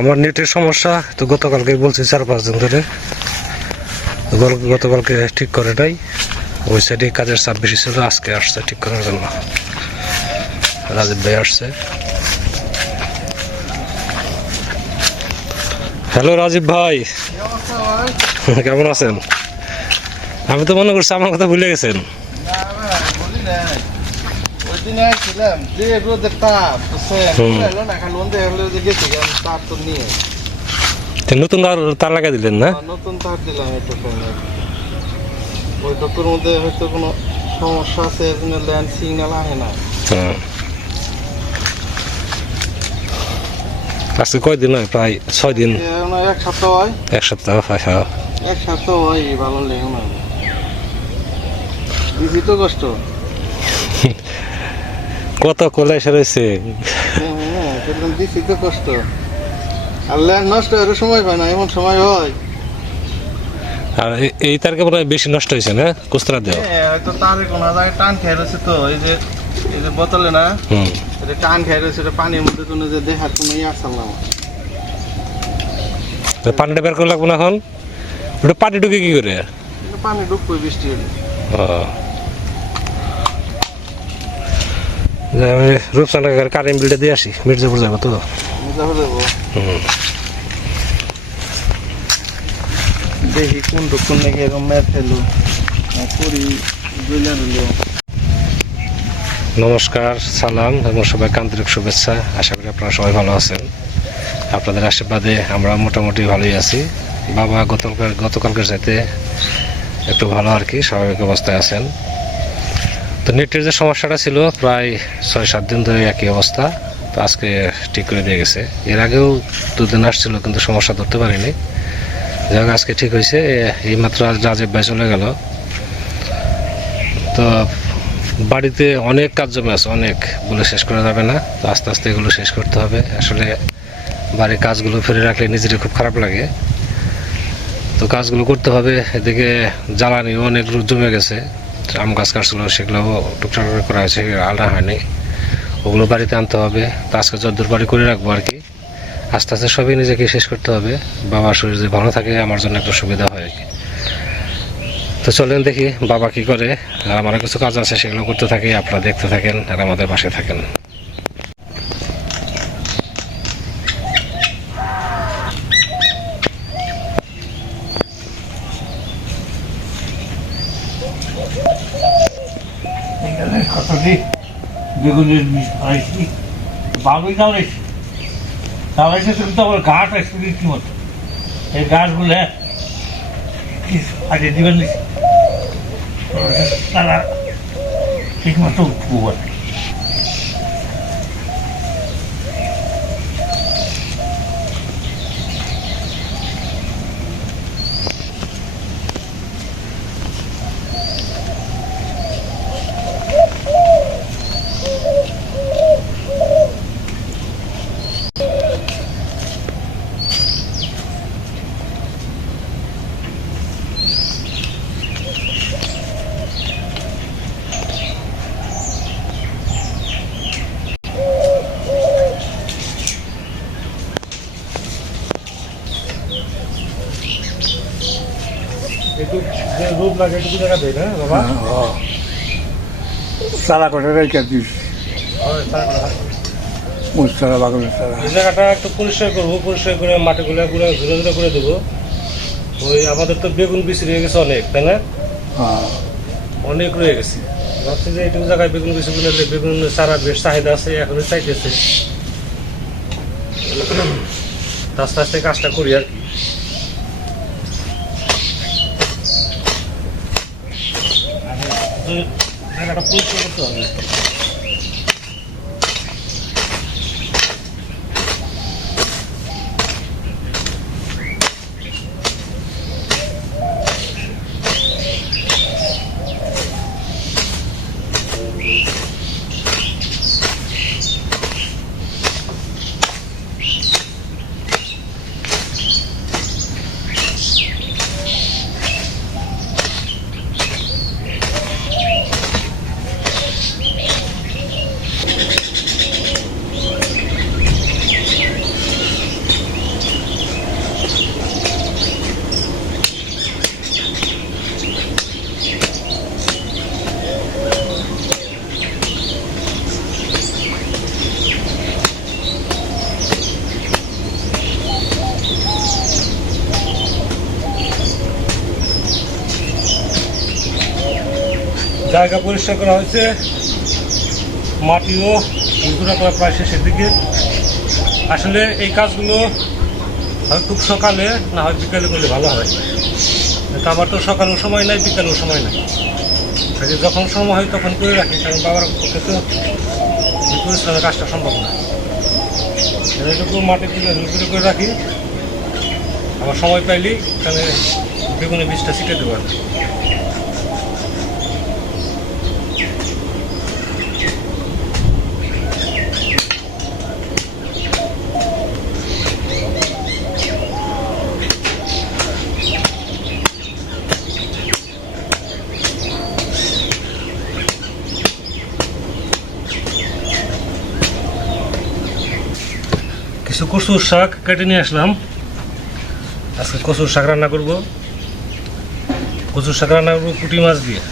আমার নেটের সমস্যা, তো গতকালকে বলছি চার পাঁচ দিন ধরে। গতকালকে ঠিক করে নাই। ওই সাইডে কাজের চাপ বেশি ছিল আজকে আসছে ঠিক করার জন্য। রাজীব ভাই আসছে। হ্যালো রাজীব ভাই। কেমন আছেন? আমি তো মনে করছি আমার কথা ভুলে গেছেন। ওইদিনে আসছিলাম যে রোদের তাপ বুঝছেন হুম। এলো না খালি ওন্দে যে গেছে আমি তাপ তো নিয়ে নতুন তার লাগাই দিলেন না? নতুন তার দিলাম একটু ওই টুকুর মধ্যে হয়তো কোনো সমস্যা আছে এর জন্য ল্যান্ড সিগন্যাল আহে না। হ্যাঁ। আজকে কয়দিন হয়? প্রায় ছয় দিন। এখন এক সপ্তাহ হয়। এক সপ্তাহ হয় হ্যাঁ। এক সপ্তাহ হয় ভালো লেগে না। কষ্ট। কত কলে এসে রয়েছে? হ্যাঁ কষ্ট। আর ল্যান্ড নষ্ট হওয়ার সময় পায় না এমন সময় হয়। আর এই তারকে মনে হয় বেশি নষ্ট হয়েছে না? কুস্তরা দেওয়া? হ্যাঁ, হয়তো তারে কোনো জায়গায় টান খেয়ে রয়েছে তো এই যে এই যে বোতলে না? হুম। এটা টান খেয়ে রয়েছে এটা পানির মধ্যে কোনো যে দেখার কোনো ইয়ে আসল না। পানিটা বের করে লাগবো না এখন? ওটা পানি ঢুকে কি করে? পানি ঢুকবে বৃষ্টি হলে। যে আমি রূপসান্ডা কারেন্ট বিলটা দিয়ে আসি মির্জাপুর যাব তো। দেখি কোন কোন নাকি এরকম ম্যাথ ফেলো রইল নমস্কার সালাম এবং সবাইকে আন্তরিক শুভেচ্ছা। আশা করি আপনারা সবাই ভালো আছেন। আপনাদের আশীর্বাদে আমরা মোটামুটি ভালোই আছি। বাবা গতকাল গতকালকের চাইতে একটু ভালো আর কি স্বাভাবিক অবস্থায় আছেন। তো নেটের যে সমস্যাটা ছিল প্রায় ছয়, সাত দিন ধরে একই অবস্থা। তো আজকে ঠিক করে দিয়ে গেছে। এর আগেও দুদিন আসছিল, কিন্তু সমস্যা ধরতে পারিনি। যাই আজকে ঠিক হয়েছে। এ- এইমাত্র আজ রাজীব ভাই চলে গেল। তো বাড়িতে অনেক কাজ জমে আছে, অনেক। গুলো শেষ করা যাবে না। তো আস্তে আস্তে এগুলো শেষ করতে হবে। আসলে বাড়ির কাজগুলো ফেলে রাখলে নিজেরই খুব খারাপ লাগে। তো কাজগুলো করতে হবে। এদিকে জ্বালানিও অনেক জমে গেছে। আম গাছ কাটছিল সেগুলো টুকটাক করে হয়েছে আলাদা হয়নি। ওগুলো বাড়িতে আনতে হবে, তো আজকে বাড়ি করে রাখব আর কি। আস্তে আস্তে সবই নিজেকে শেষ করতে হবে, বাবার শরীর যদি ভালো থাকে, আমার জন্য একটু সুবিধা হয় আর কি। তো চলেন দেখি বাবা কি করে, আর আমার কিছু কাজ আছে, সেগুলো করতে থাকি, আপনারা দেখতে থাকেন, আর আমাদের পাশে থাকেন এখানে কতটি বেগুনের বীজ ফলাইছি বাবুই লাগাইছি লাগাইছে কিন্তু আবার গাছ আসছে রীতিমতো এই গাছগুলো আজকে দিবেন নি। তারা ঠিক মতো করে রেখে দিস। বাগানের সারা জায়গাটা একটু পরিষ্কার করব পরিষ্কার করে মাটিগুলো গুঁড়ো ঘুরে ঘুরে করে দেবো। ওই আমাদের তো বেগুন বিচি রয়ে গেছে অনেক তাই না? হ্যাঁ। অনেক রয়ে গেছে। ভাবছি যে এইটুকু জায়গায় বেগুন বিচি বুনলে বেগুন সারা বেশ চাহিদা আছে এখনই চাইতেছে। আস্তে আস্তে কাজটা করি আর কি। জায়গাটা পরিষ্কার করতে হবে জায়গা পরিষ্কার করা হয়েছে। মাটিও গুঁড়া করা প্রায় শেষের দিকে। আসলে এই কাজগুলো হয় খুব সকালে, না হয় বিকালে করলে ভালো হয়। আমার তো সকালেও সময় নাই, বিকালেও সময় নাই। কাজে যখন সময় হয় তখন করে রাখি, কারণ বাবার পক্ষে তো পরিশ্রমের কাজটা সম্ভব না। এটুকু মাটি তুলে হুল করে রাখি। আবার সময় পাইলেই এখানে বেগুনের বীজটা ছিটে দেবো আর কচুর শাক কেটে নিয়ে আসলাম। আজকে কচুর শাক রান্না করব। কচুর শাক রান্না করব পুঁটি মাছ দিয়ে।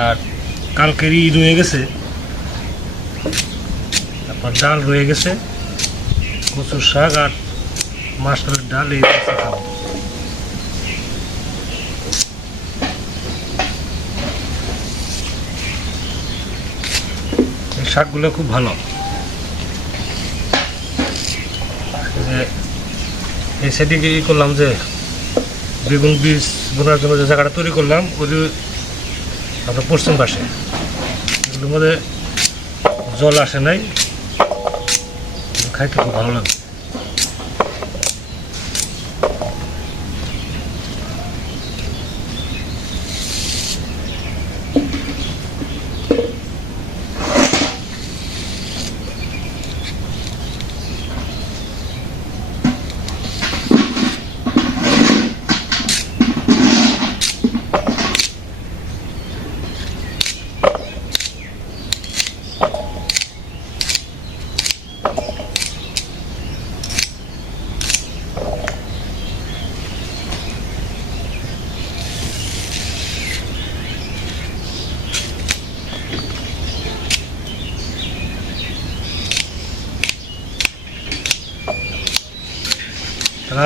আর কালকেরই রয়ে গেছে। তারপর ডাল রয়ে গেছে। কচুর শাক আর মাস্টারের ডাল এই শাকগুলো খুব ভালো যে এই সেদিকে ই করলাম যে, বেগুন বীজ বোনার জন্য যে জায়গাটা তৈরি করলাম, ওই আপনার পশ্চিম পাশে। এগুলোর মধ্যে জল আসে নাই। খাইতে খুব ভালো লাগে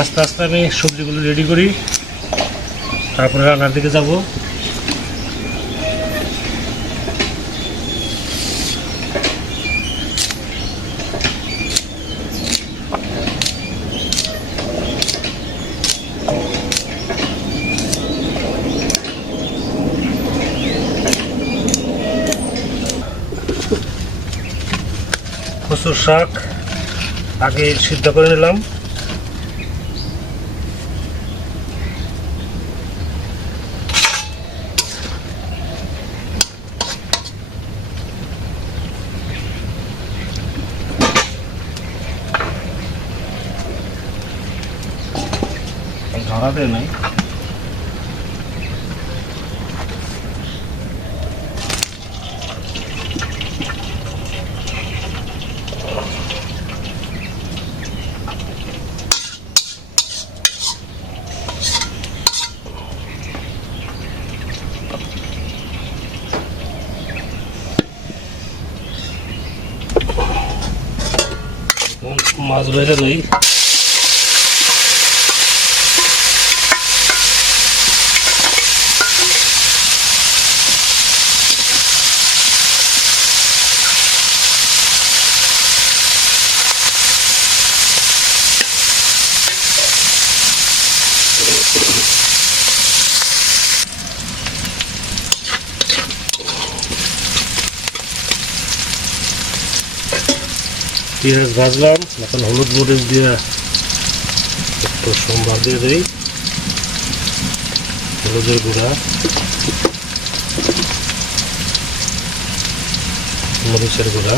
আস্তে আস্তে আমি সবজিগুলো রেডি করি। তারপরে রান্নার দিকে যাব। কচুর শাক আগে সিদ্ধ করে নিলাম ধরাতে নাই ভেজে নেই পেঁয়াজ ভাজলাম। এখন হলুদ মরিচ দিয়ে একটু সোমবার দিয়ে দিই। হলুদের গুঁড়া। মরিচের গুঁড়া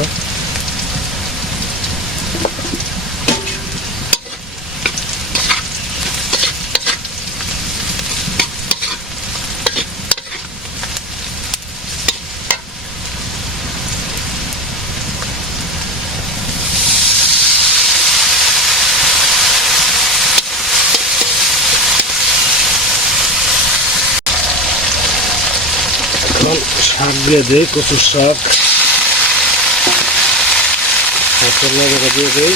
এখন শাক দিয়ে দিই কচুর শাক। লবণটা দিয়ে দিই।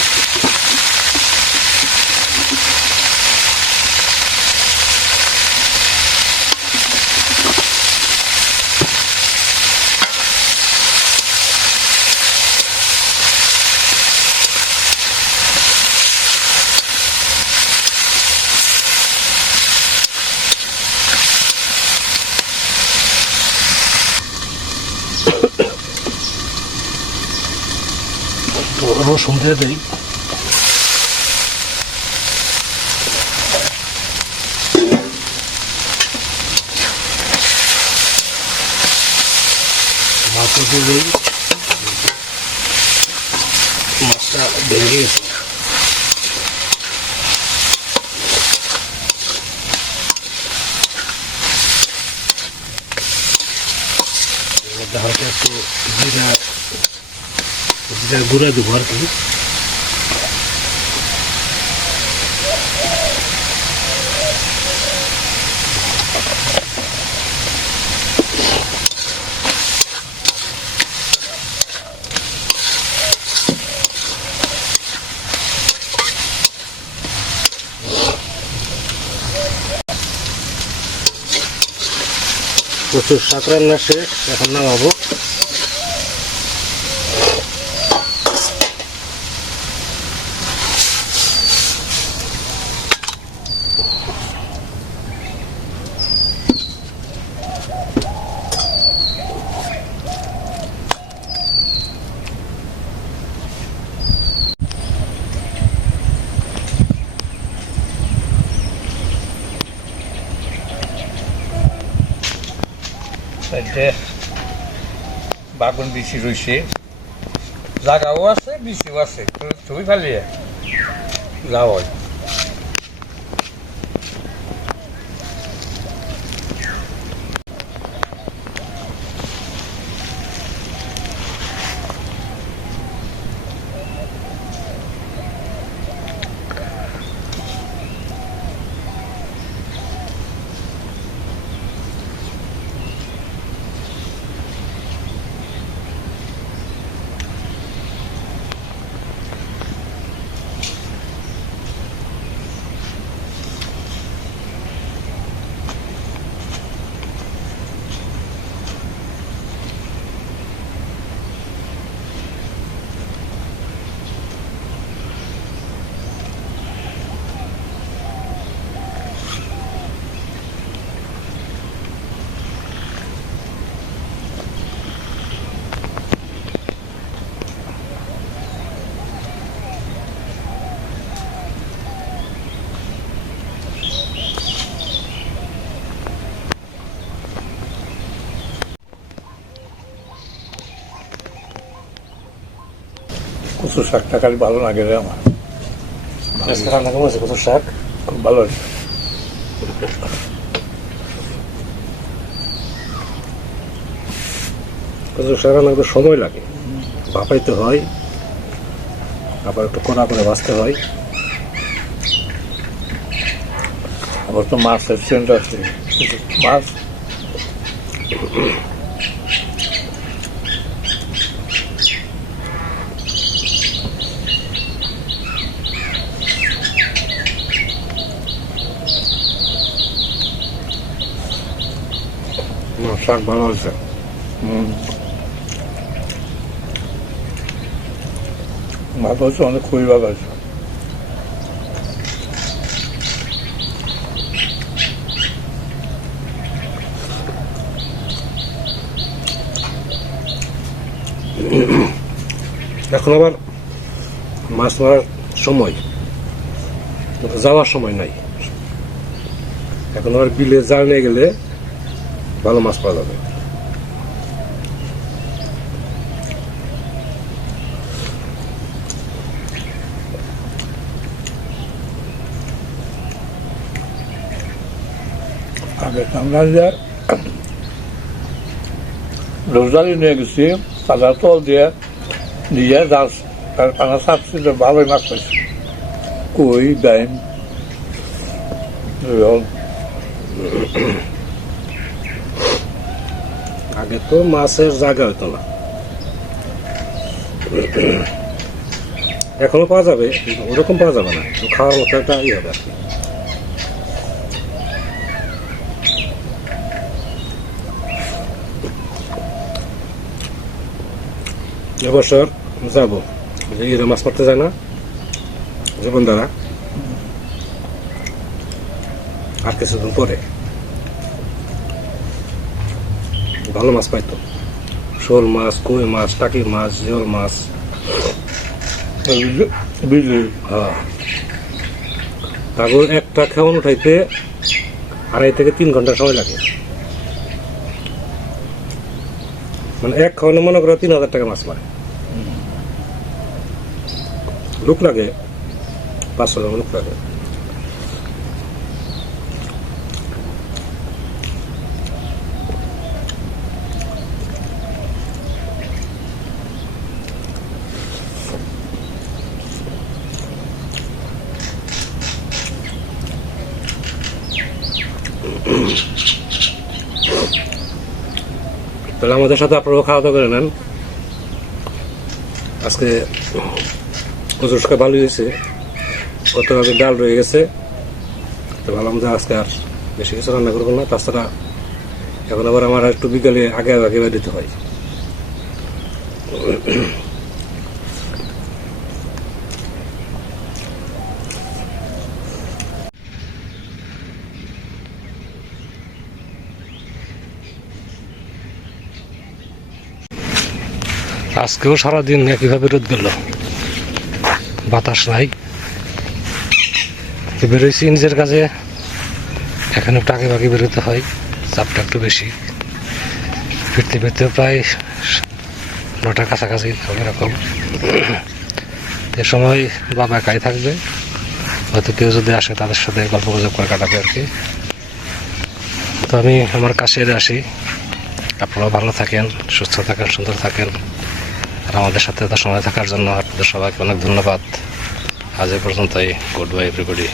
রসুন দিয়ে দিই মাছও দিয়ে দিই মাছটা ভেঙে গেছে এর মধ্যে হালকা একটু জিরা জিরার গুঁড়া দেবো আর কি প্রচুর শাক রান্না শেষ এখন নামাবো। বাগুন বেশি রয়েছে জায়গাও আছে বেশিও আছে। তুমি খালি যাও। হয় কচু শাকটা খালি ভালো লাগে রে আমার। রান্না কেমন আছে কত শাক খুব ভালো লাগে। কত শাক রান্না সময় লাগে। ভাপাইতে হয় আবার একটু কড়া করে বাঁচতে হয়। আবার তো মাছের সেন্ট আছে। মাছ শাক ভালো হুম। মাছ হচ্ছে অনেক খুবই ভালো আছে। এখন আবার মাছ মারার সময়, যাওয়ার সময় নাই। এখন আবার বিলে জাল নিয়ে গেলে ভালো মাছ পাওয়া যাবে আগে আমরা যে রোজারি নিয়ে গেছি সাদা তল দিয়ে দিয়ে জাল তার পানা চাপছি তো ভালোই মাছ পাইছি কই ডাইম রোল আগে তো মাছের জায়গা হতো না। এখনও পাওয়া যাবে ওরকম পাওয়া যাবে না। খাওয়ার মতো একটা ইয়ে হবে আর কি। এবছর যাব। ইরে মাছ মারতে যায় না। জীবন দ্বারা আর কিছুদিন পরে। ভালো মাছ পাইতো। শোল মাছ কই মাছ টাকি মাছ জিওল মাছ। হ্যাঁ। তারপর একটা খাওয়ান উঠাইতে আড়াই থেকে তিন ঘণ্টা সময় লাগে। মানে এক খাওয়ানো মনে করো তিন হাজার টাকা মাছ মারে। লোক লাগে পাঁচশো জন লোক লাগে। তাহলে আমাদের সাথে আপনারাও খাওয়া দাওয়া করে নেন। আজকে কচুরসকা ভালো হয়েছে। আগে ডাল রয়ে গেছে। তো ভালো আমাদের আজকে আর বেশি কিছু রান্না করব না। তাছাড়া এখন আবার আমার একটু বিকালে আগে আগে দিতে হয়। আজকেও সারাদিন একইভাবে রোদ গেল। বাতাস নাই। বেরোইছি নিজের কাজে। এখন একটু আগে বাগে বেরোতে হয়, চাপটা একটু বেশি। ফিরতে ফিরতে প্রায় নটার কাছাকাছি হবে এরকম। এ সময় বাবা একাই থাকবে। হয়তো কেউ যদি আসে তাদের সাথে গল্প গুজব করে কাটাবে আর কি। তো আমি আমার কাছে আসি। আপনারাও ভালো থাকেন, সুস্থ থাকেন, সুন্দর থাকেন। আর আমাদের সাথে সময় থাকার জন্য আপনাদের সবাইকে অনেক ধন্যবাদ। আজ এ পর্যন্তই। Good bye everybody